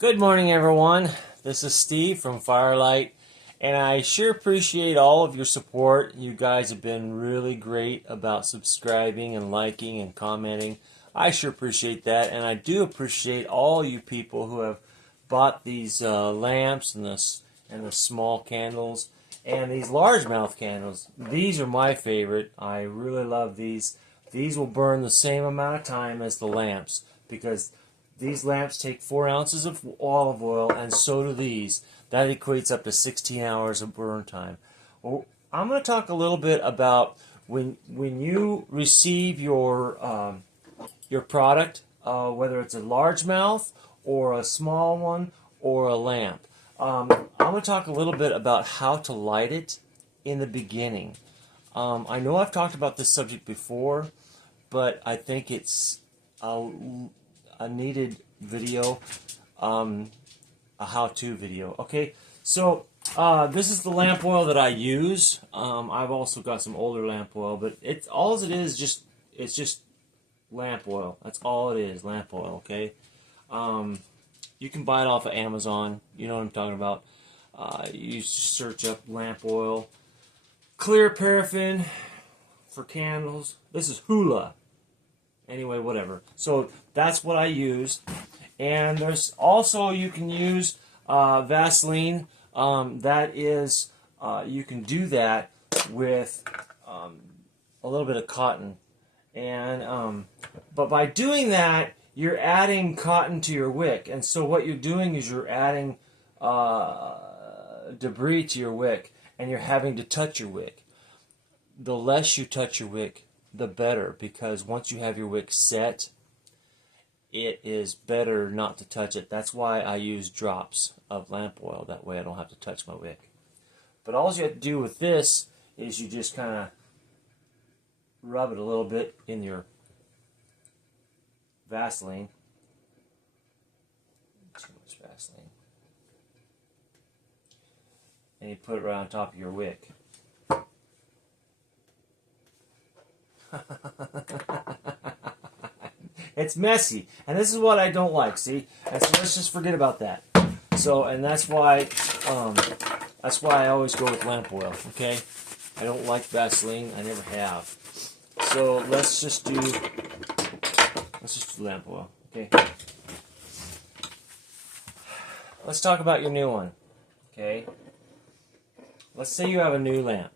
Good morning, everyone. This is Steve from Firelight, and I sure appreciate all of your support. You guys have been really great about subscribing and liking and commenting. I sure appreciate that, and I do appreciate all you people who have bought these lamps and the small candles and these largemouth candles. These are my favorite. I really love these. These will burn the same amount of time as the lamps because these lamps take 4 ounces of olive oil, and so do these. That equates up to 16 hours of burn time. Well, I'm going to talk a little bit about when you receive your product, whether it's a largemouth or a small one or a lamp. I'm going to talk a little bit about how to light it in the beginning. I know I've talked about this subject before, but I think it's a needed video, a how-to video. Okay, so this is the lamp oil that I use. I've also got some older lamp oil, but it's just lamp oil. That's all it is, lamp oil. Okay, you can buy it off of Amazon. You know what I'm talking about. You search up lamp oil, clear paraffin for candles. This is Hula. Anyway, whatever. So that's what I use. And there's also, you can use Vaseline. That is, you can do that with a little bit of cotton. And but by doing that, you're adding cotton to your wick. And so what you're doing is you're adding debris to your wick, and you're having to touch your wick. The less you touch your wick, the better, because once you have your wick set, it is better not to touch it. That's why I use drops of lamp oil. That way I don't have to touch my wick. But all you have to do with this is you just kind of rub it a little bit in your Vaseline. Too much Vaseline. And you put it right on top of your wick. It's messy, and this is what I don't like. See, and so let's just forget about that. So, and that's why I always go with lamp oil. Okay, I don't like Vaseline. I never have. So let's just do lamp oil. Okay. Let's talk about your new one. Okay. Let's say you have a new lamp,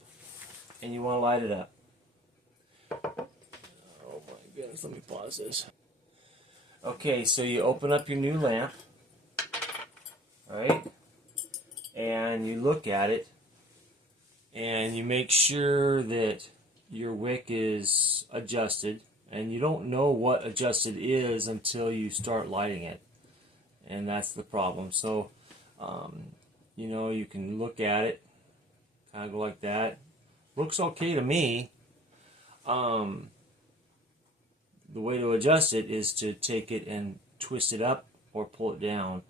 and you want to light it up. Oh my goodness, let me pause this. Okay, so you open up your new lamp, right? And you look at it, and you make sure that your wick is adjusted, and you don't know what adjusted is until you start lighting it, and that's the problem. So, you know, you can look at it, kind of go like that. Looks okay to me. The way to adjust it is to take it and twist it up or pull it down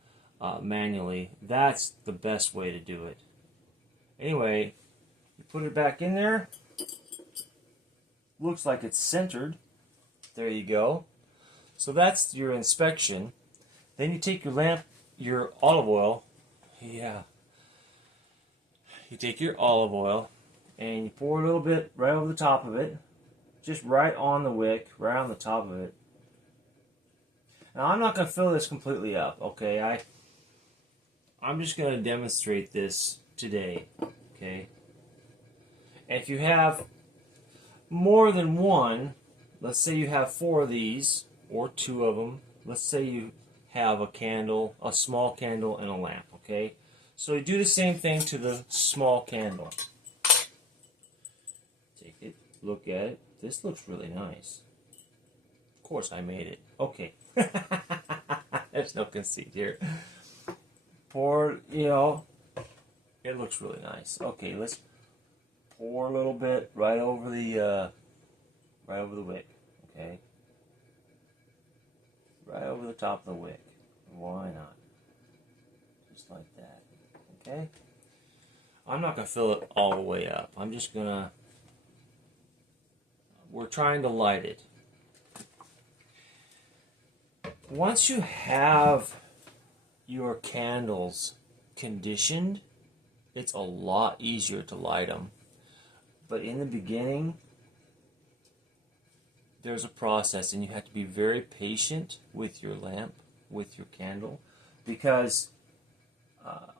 manually. That's the best way to do it. Anyway, you put it back in there. Looks like it's centered. There you go. So that's your inspection. Then you take your olive oil. Yeah. You take your olive oil and you pour a little bit right over the top of it. Just right on the wick, right on the top of it. Now I'm not going to fill this completely up, okay? I'm just going to demonstrate this today, okay? And if you have more than one, let's say you have 4 of these, or 2 of them. Let's say you have a candle, a small candle, and a lamp, okay? So you do the same thing to the small candle. Take it, look at it. This looks really nice. Of course I made it. Okay. There's no conceit here. Pour, you know, it looks really nice. Okay, let's pour a little bit right over the wick. Okay. Right over the top of the wick. Why not? Just like that. Okay. I'm not going to fill it all the way up. I'm just going to... We're trying to light it. Once you have your candles conditioned, it's a lot easier to light them. But in the beginning, there's a process, and you have to be very patient with your lamp, with your candle, because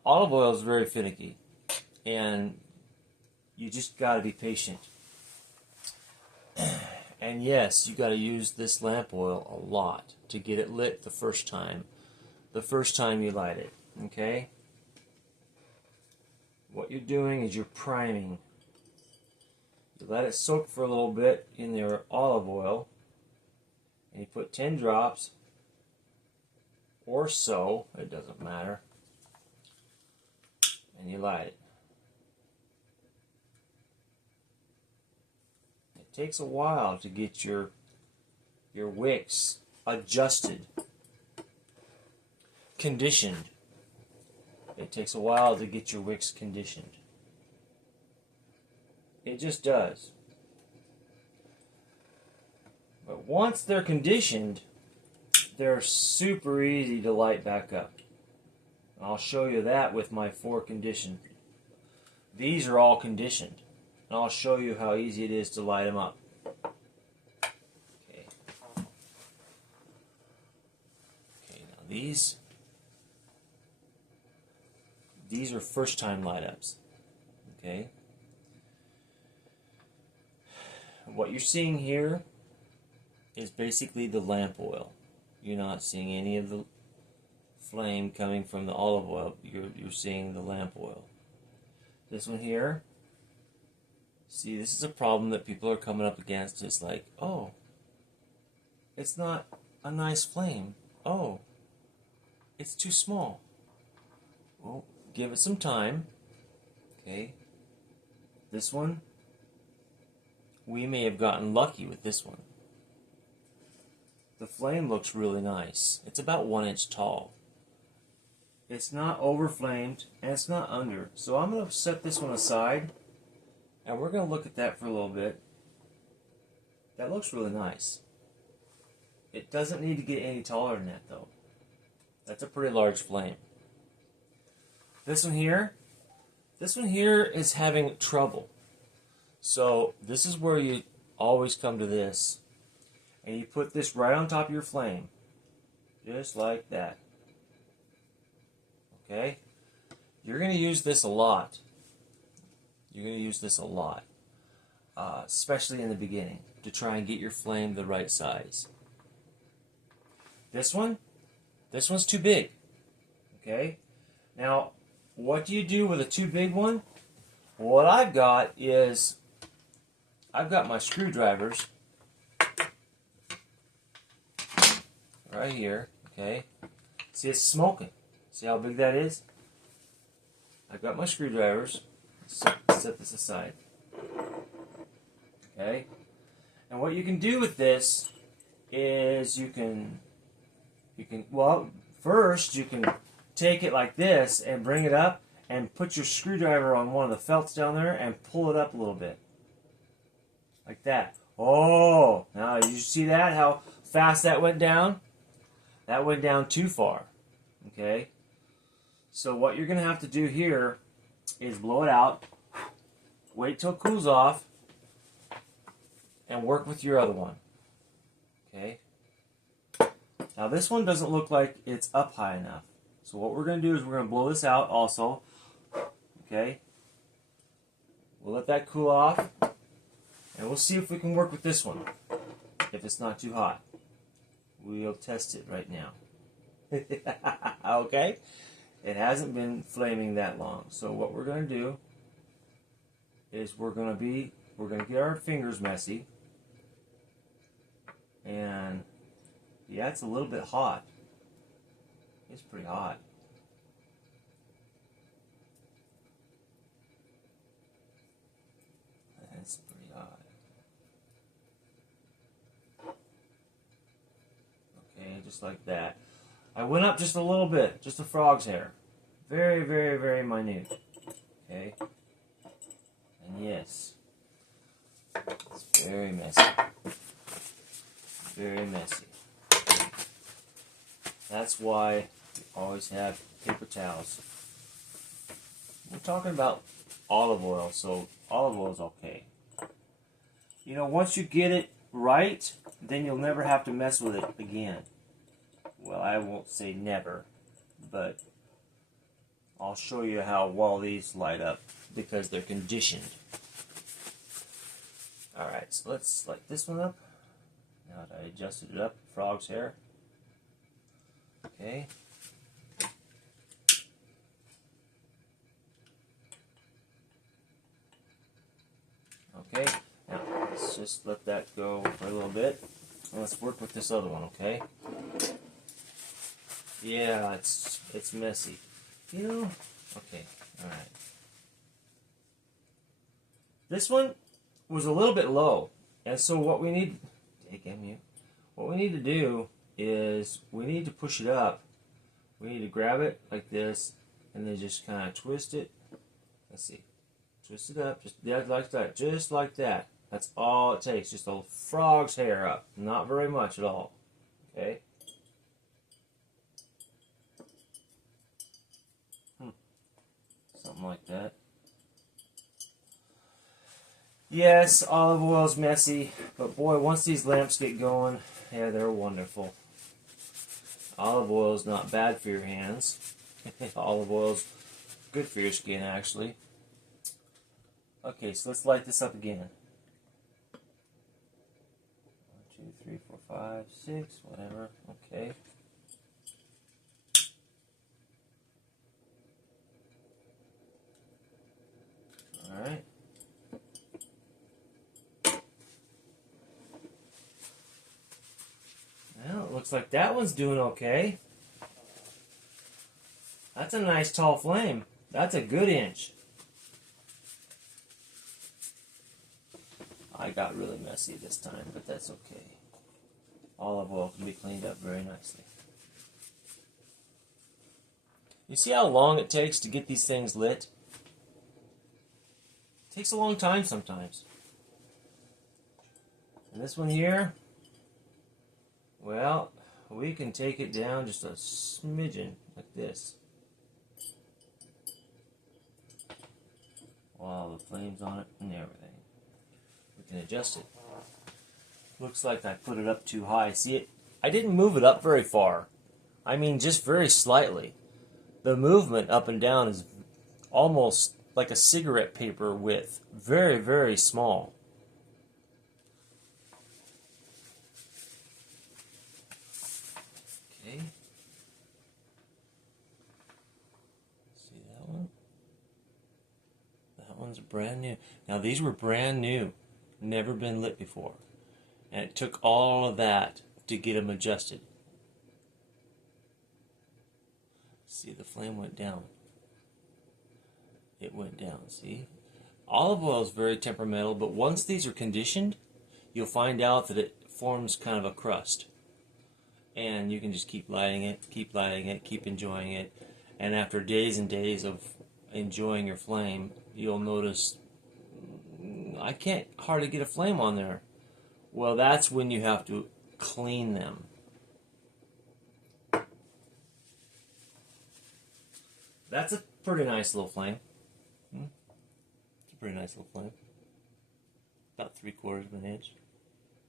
olive oil is very finicky, and you just got to be patient. And yes, you got to use this lamp oil a lot to get it lit the first time you light it. Okay? What you're doing is you're priming. You let it soak for a little bit in your olive oil, and you put 10 drops or so, it doesn't matter, and you light it. It takes a while to get your wicks adjusted, conditioned. It takes a while to get your wicks conditioned. It just does. But once they're conditioned, they're super easy to light back up. I'll show you that with my 4 conditioned. These are all conditioned. And I'll show you how easy it is to light them up. Okay. Okay, now these are first time light ups. Okay. What you're seeing here is basically the lamp oil. You're not seeing any of the flame coming from the olive oil. You're seeing the lamp oil. This one here, see, this is a problem that people are coming up against. It's like, oh, it's not a nice flame. Oh, it's too small. Well, give it some time. Okay. This one, we may have gotten lucky with this one. The flame looks really nice. It's about 1 inch tall. It's not over flamed and it's not under. So I'm going to set this one aside and we're going to look at that for a little bit. That looks really nice. It doesn't need to get any taller than that though. That's a pretty large flame. This one here is having trouble. So this is where you always come to this. And you put this right on top of your flame. Just like that. Okay? You're going to use this a lot. You're going to use this a lot. Especially in the beginning. To try and get your flame the right size. This one's too big. Okay? Now, what do you do with a too big one? What I've got is, I've got my screwdrivers right here, okay? See, it's smoking. See how big that is? I've got my screwdrivers. Set this aside. Okay? And what you can do with this is well, first you can take it like this and bring it up and put your screwdriver on one of the felts down there and pull it up a little bit. Like that. Oh, now you see that? How fast that went down? That went down too far. Okay? So what you're going to have to do here is blow it out, wait till it cools off, and work with your other one. Okay? Now this one doesn't look like it's up high enough. So what we're going to do is we're going to blow this out also. Okay? We'll let that cool off. And we'll see if we can work with this one. If it's not too hot. We'll test it right now. Okay? It hasn't been flaming that long. So what we're going to do is we're going to get our fingers messy. And yeah, it's a little bit hot. It's pretty hot. That's pretty hot. Okay, just like that. I went up just a little bit, just a frog's hair. Very, very, very minute. Okay? And yes, it's very messy. Very messy. That's why always have paper towels. We're talking about olive oil, so olive oil is okay. You know, once you get it right, then you'll never have to mess with it again. Well, I won't say never, but I'll show you how well these light up because they're conditioned. Alright, so let's light this one up. Now that I adjusted it up, frog's hair. Okay. Okay, now let's just let that go for a little bit. And let's work with this other one, okay? Yeah, it's messy. You know? Okay, alright. This one was a little bit low. And so what we need to do is we need to push it up. We need to grab it like this and then just kind of twist it. Let's see. Twist it up, just like that, just like that. That's all it takes, just a frog's hair up. Not very much at all. Okay? Something like that. Yes, olive oil is messy, but boy, once these lamps get going, yeah, they're wonderful. Olive oil is not bad for your hands. Olive oil is good for your skin, actually. Okay, so let's light this up again. 1, 2, 3, 4, 5, 6, whatever. Okay. Alright. Well, it looks like that one's doing okay. That's a nice tall flame. That's a good inch. I got really messy this time, but that's okay. Olive oil can be cleaned up very nicely. You see how long it takes to get these things lit? It takes a long time sometimes. And this one here, well, we can take it down just a smidgen like this. Wow, the flames on it and everything. We can adjust it. Looks like I put it up too high. See it? I didn't move it up very far. I mean, just very slightly. The movement up and down is almost like a cigarette paper width. Very, very small. Okay. See that one? That one's brand new. Now these were brand new. Never been lit before. And it took all of that to get them adjusted. See, the flame went down. It went down, see? Olive oil is very temperamental, but once these are conditioned, you'll find out that it forms kind of a crust. And you can just keep lighting it, keep enjoying it. And after days and days of enjoying your flame, you'll notice, I can't hardly get a flame on there. Well, that's when you have to clean them. That's a pretty nice little flame. It's a pretty nice little flame. About 3/4 of an inch.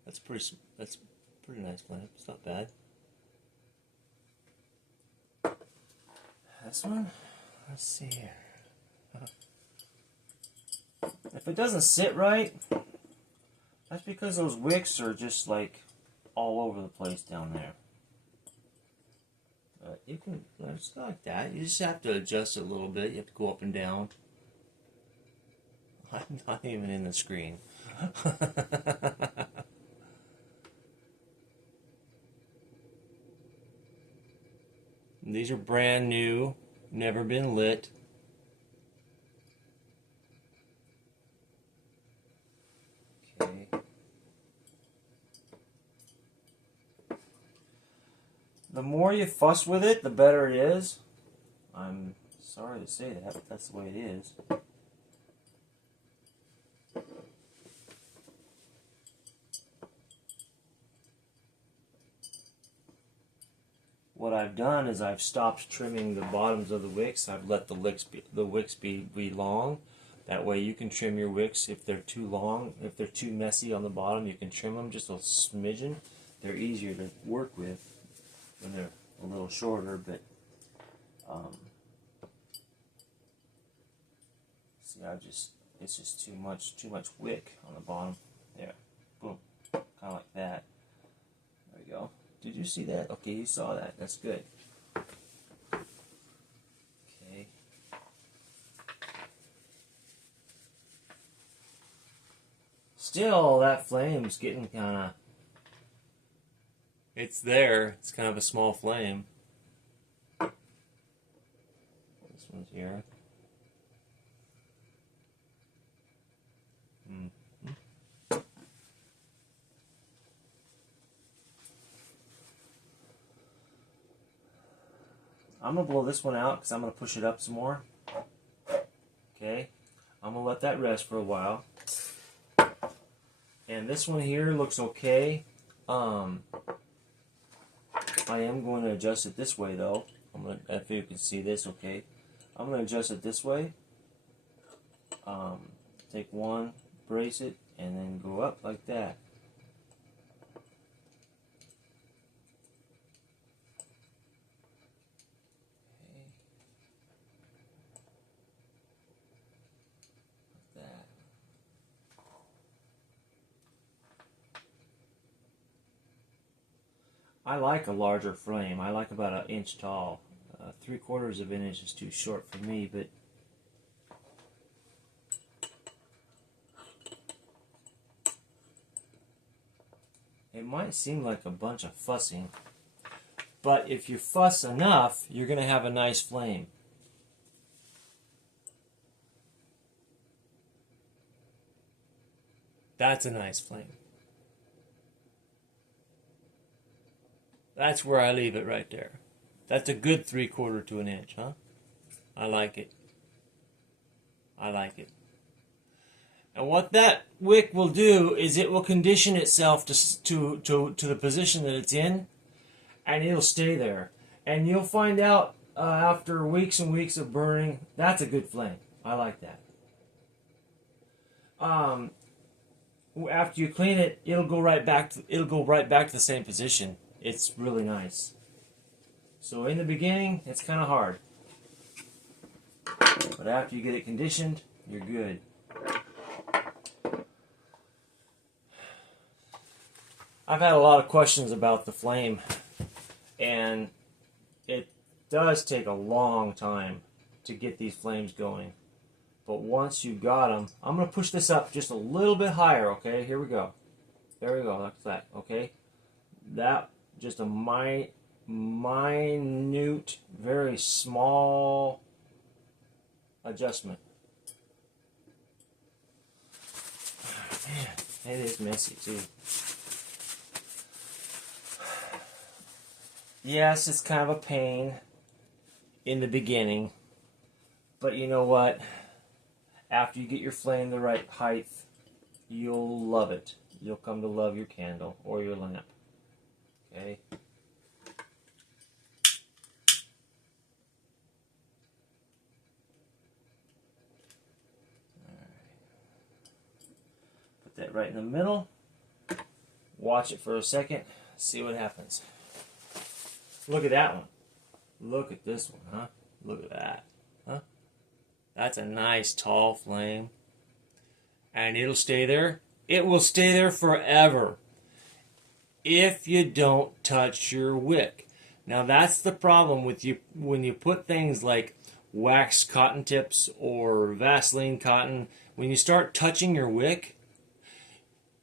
That's a pretty nice flame. It's not bad. This one, let's see here. If it doesn't sit right, that's because those wicks are just like all over the place down there. But you can, it's not like that. You just have to adjust it a little bit. You have to go up and down. I'm not even in the screen. These are brand new, never been lit. Okay. The more you fuss with it, the better it is. I'm sorry to say that, but that's the way it is. what I've done is I've stopped trimming the bottoms of the wicks. I've let the wicks be long. That way you can trim your wicks if they're too long. If they're too messy on the bottom, you can trim them just a smidgen. They're easier to work with when they're a little shorter, but see, it's just too much wick on the bottom. There, boom, kind of like that. There we go. Did you see that? Okay, you saw that. That's good. Okay. Still, that flame's getting kind of... It's there. It's kind of a small flame. This one's here. I'm going to blow this one out because I'm going to push it up some more. Okay. I'm going to let that rest for a while. And this one here looks okay. I am going to adjust it this way though. If you can see this, okay. I'm going to adjust it this way. Take one, brace it, and then go up like that. I like a larger flame. I like about 1 inch tall. 3/4 of an inch is too short for me, but it might seem like a bunch of fussing. But if you fuss enough, you're going to have a nice flame. That's a nice flame. That's where I leave it right there. That's a good 3/4 to 1 inch, huh? I like it. I like it. And what that wick will do is it will condition itself to the position that it's in, and it'll stay there. And you'll find out after weeks and weeks of burning, that's a good flame. I like that. After you clean it, it'll go right back to the same position. It's really nice. So in the beginning, it's kind of hard. But after you get it conditioned, you're good. I've had a lot of questions about the flame, and it does take a long time to get these flames going. But once you've got them, I'm going to push this up just a little bit higher, okay? Here we go. There we go, like that, okay? That, just a minute, very small adjustment. Man, it is messy too. Yes, it's kind of a pain in the beginning, but you know what? After you get your flame the right height, you'll love it. You'll come to love your candle or your lamp. Okay? Put that right in the middle. Watch it for a second. See what happens. Look at that one. Look at this one, huh? Look at that. Huh? That's a nice tall flame. And it'll stay there. It will stay there forever if you don't touch your wick. Now that's the problem with you when you put things like wax cotton tips or Vaseline cotton. When you start touching your wick,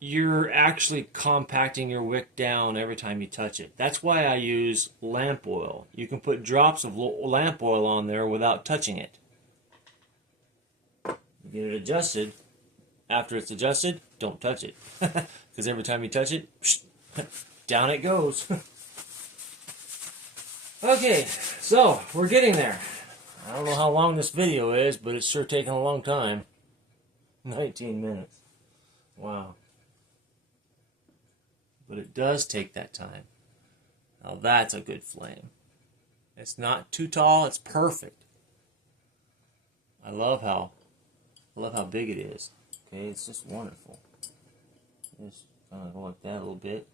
you're actually compacting your wick down every time you touch it. That's why I use lamp oil. You can put drops of lamp oil on there without touching it. Get it adjusted. After it's adjusted, don't touch it. Because every time you touch it, down it goes. Okay, so we're getting there. I don't know how long this video is, but it's sure taking a long time. 19 minutes. Wow. But it does take that time. Now that's a good flame. It's not too tall. It's perfect. I love how big it is. Okay, it's just wonderful. Just kind of go like that a little bit.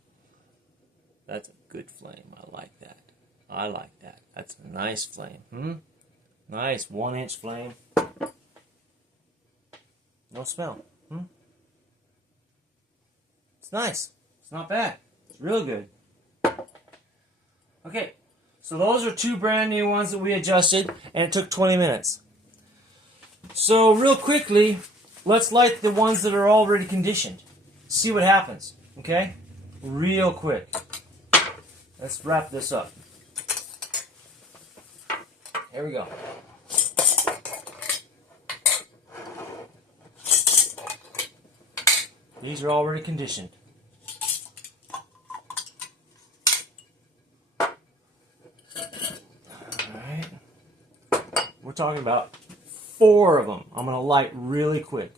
That's a good flame. I like that. I like that. That's a nice flame. Nice 1-inch flame. No smell. It's nice. It's not bad. It's real good. Okay, so those are 2 brand new ones that we adjusted, and it took 20 minutes. So real quickly, let's light the ones that are already conditioned. See what happens, okay? Real quick. Let's wrap this up. Here we go. These are already conditioned. Alright. We're talking about 4 of them. I'm going to light really quick.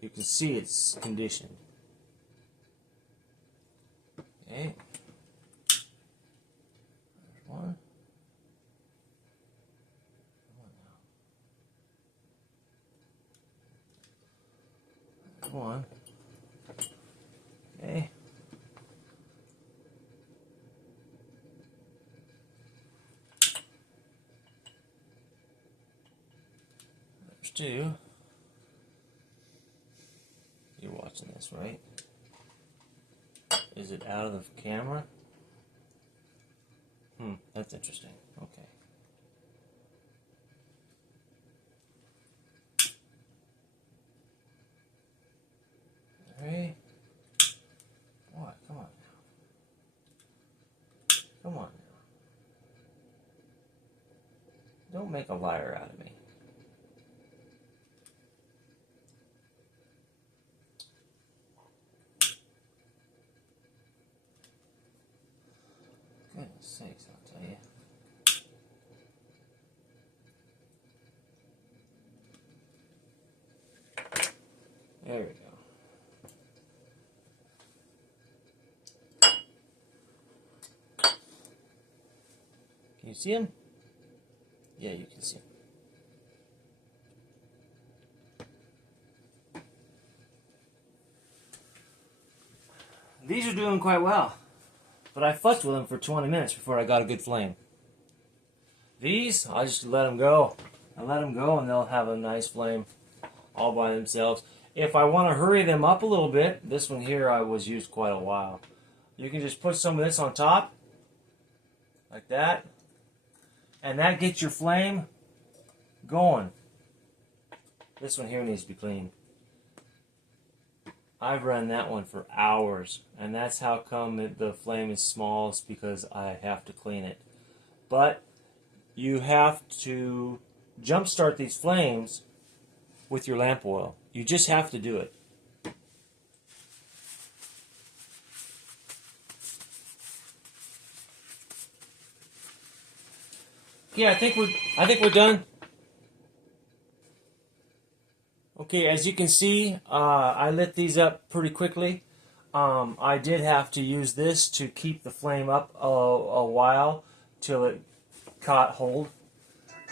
You can see it's conditioned. Okay. There's one. There's one. Okay. There's 2. You're watching this, right? Is it out of the camera? That's interesting. Okay. Alright. What? Come on now. Come on now. Don't make a liar out of me. Goodness sakes, I'll tell you. There we go. Can you see him? Yeah, you can see him. These are doing quite well, but I fussed with them for 20 minutes before I got a good flame. These, I just let them go. I let them go and they'll have a nice flame all by themselves. If I want to hurry them up a little bit, this one here I was used quite a while. You can just put some of this on top, like that, and that gets your flame going. This one here needs to be cleaned. I've run that one for hours, and that's how come the flame is small. It's because I have to clean it. But you have to jumpstart these flames with your lamp oil. You just have to do it. Okay, I think we're done. Okay, as you can see, I lit these up pretty quickly. I did have to use this to keep the flame up a while till it caught hold.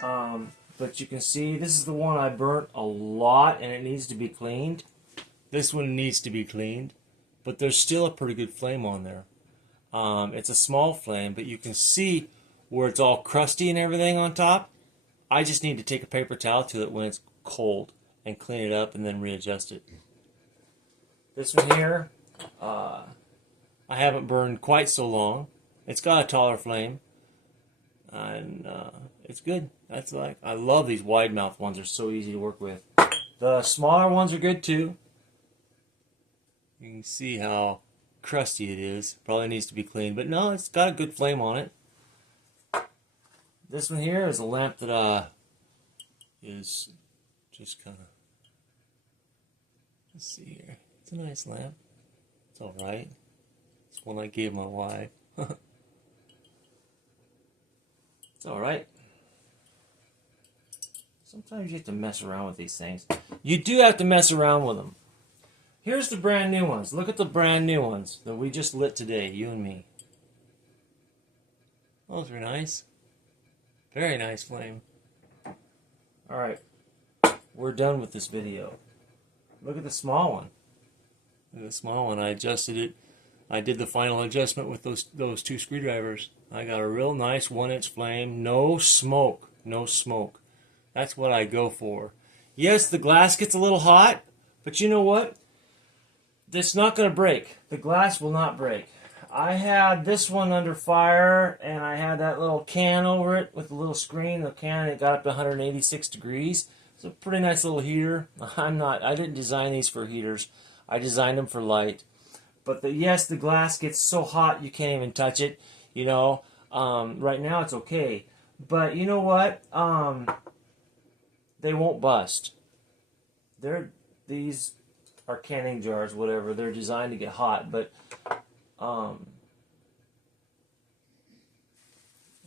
But you can see this is the one I burnt a lot and it needs to be cleaned. This one needs to be cleaned, but there's still a pretty good flame on there. It's a small flame, but you can see where it's all crusty and everything on top. I just need to take a paper towel to it when it's cold and clean it up and then readjust it. This one here, I haven't burned quite so long. It's got a taller flame, and it's good. That's like, I love these wide mouth ones. They're so easy to work with. The smaller ones are good too. You can see how crusty it is. Probably needs to be cleaned, but no, it's got a good flame on it. This one here is a lamp that is just kind of, let's see here. It's a nice lamp. It's alright. It's one I gave my wife. It's alright. Sometimes you have to mess around with these things. You do have to mess around with them. Here's the brand new ones. Look at the brand new ones that we just lit today, you and me. Those are nice. Very nice flame. Alright, we're done with this video. Look at the small one. Look at the small one. I adjusted it. I did the final adjustment with those two screwdrivers. I got a real nice 1-inch flame. No smoke. No smoke. That's what I go for. Yes, the glass gets a little hot, but you know what? It's not going to break. The glass will not break. I had this one under fire, and I had that little can over it with a little screen. The can, it got up to 186 degrees. It's a pretty nice little heater. I didn't design these for heaters. I designed them for light. But yes, the glass gets so hot you can't even touch it. You know, right now it's okay. But you know what? They won't bust. These are canning jars, whatever. They're designed to get hot, but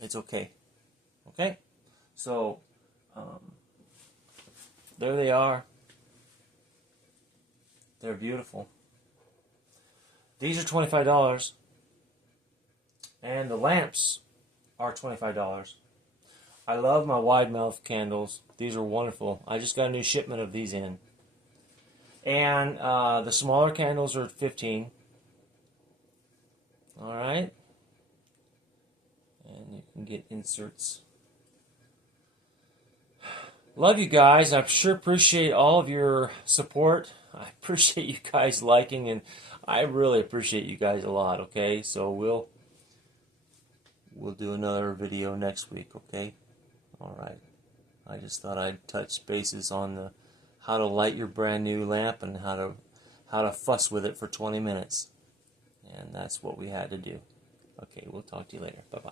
it's okay. Okay? So, there they are. They're beautiful. These are $25. And the lamps are $25. I love my wide mouth candles. These are wonderful. I just got a new shipment of these in. And the smaller candles are $15. Alright. And you can get inserts. Love you guys. I sure appreciate all of your support. I appreciate you guys liking, and I really appreciate you guys a lot, okay? So we'll do another video next week, okay? Alright. I just thought I'd touch bases on how to light your brand new lamp and how to fuss with it for 20 minutes. And that's what we had to do. Okay, we'll talk to you later. Bye-bye.